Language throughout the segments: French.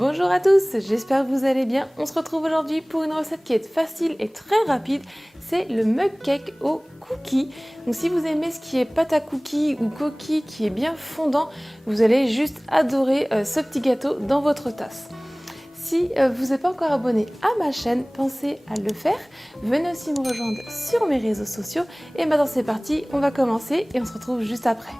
Bonjour à tous, j'espère que vous allez bien. On se retrouve aujourd'hui pour une recette qui est facile et très rapide. C'est le mug cake aux cookies. Donc si vous aimez ce qui est pâte à cookies ou coquille qui est bien fondant, vous allez juste adorer ce petit gâteau dans votre tasse. Si vous n'êtes pas encore abonné à ma chaîne, pensez à le faire. Venez aussi me rejoindre sur mes réseaux sociaux. Et maintenant c'est parti, on va commencer et on se retrouve juste après.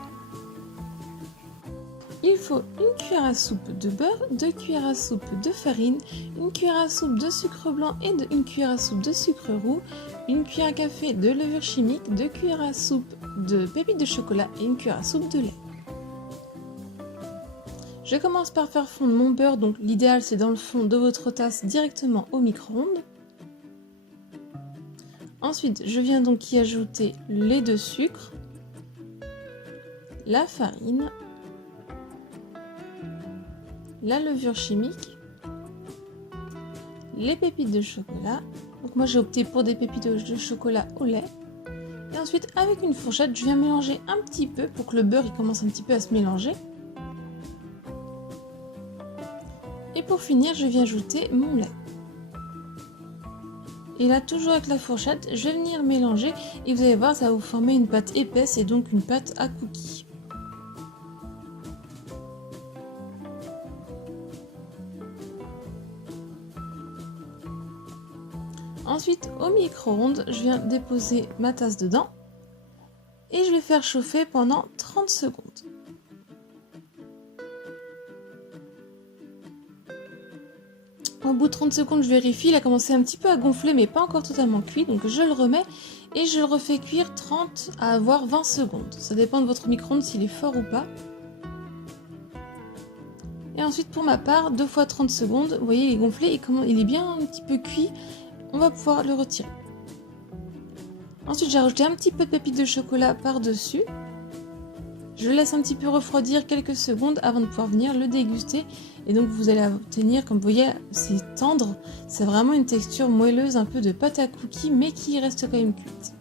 Il faut une cuillère à soupe de beurre, 2 cuillères à soupe de farine, une cuillère à soupe de sucre blanc et une cuillère à soupe de sucre roux, une cuillère à café de levure chimique, 2 cuillères à soupe de pépites de chocolat et une cuillère à soupe de lait. Je commence par faire fondre mon beurre, donc l'idéal c'est dans le fond de votre tasse directement au micro-ondes. Ensuite, je viens donc y ajouter le lait de sucre, la farine, la levure chimique, les pépites de chocolat. Donc moi j'ai opté pour des pépites de chocolat au lait. Et ensuite avec une fourchette, je viens mélanger un petit peu pour que le beurre il commence un petit peu à se mélanger. Et pour finir, je viens ajouter mon lait. Et là, toujours avec la fourchette, je vais venir mélanger et vous allez voir, ça va vous former une pâte épaisse et donc une pâte à cookies. Ensuite, au micro-ondes, je viens déposer ma tasse dedans et je vais faire chauffer pendant 30 secondes. Au bout de 30 secondes, je vérifie, il a commencé un petit peu à gonfler mais pas encore totalement cuit, donc je le remets et je le refais cuire 30 à voire 20 secondes. Ça dépend de votre micro-ondes s'il est fort ou pas. Et ensuite pour ma part, 2 fois 30 secondes, vous voyez il est gonflé et il est bien un petit peu cuit. On va pouvoir le retirer. Ensuite, j'ai rajouté un petit peu de pépites de chocolat par-dessus. Je le laisse un petit peu refroidir quelques secondes avant de pouvoir venir le déguster. Et donc, vous allez obtenir, comme vous voyez, c'est tendre. C'est vraiment une texture moelleuse, un peu de pâte à cookies, mais qui reste quand même cuite.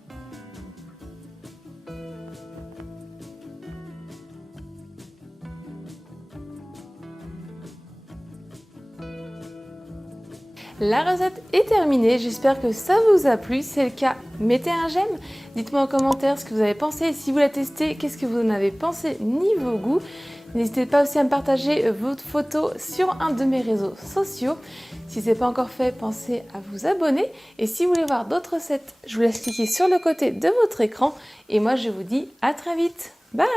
La recette est terminée, j'espère que ça vous a plu. Si c'est le cas, mettez un j'aime. Dites-moi en commentaire ce que vous avez pensé. Et si vous la testez, qu'est-ce que vous en avez pensé niveau goût. N'hésitez pas aussi à me partager votre photo sur un de mes réseaux sociaux. Si ce n'est pas encore fait, pensez à vous abonner. Et si vous voulez voir d'autres recettes, je vous laisse cliquer sur le côté de votre écran. Et moi, je vous dis à très vite. Bye!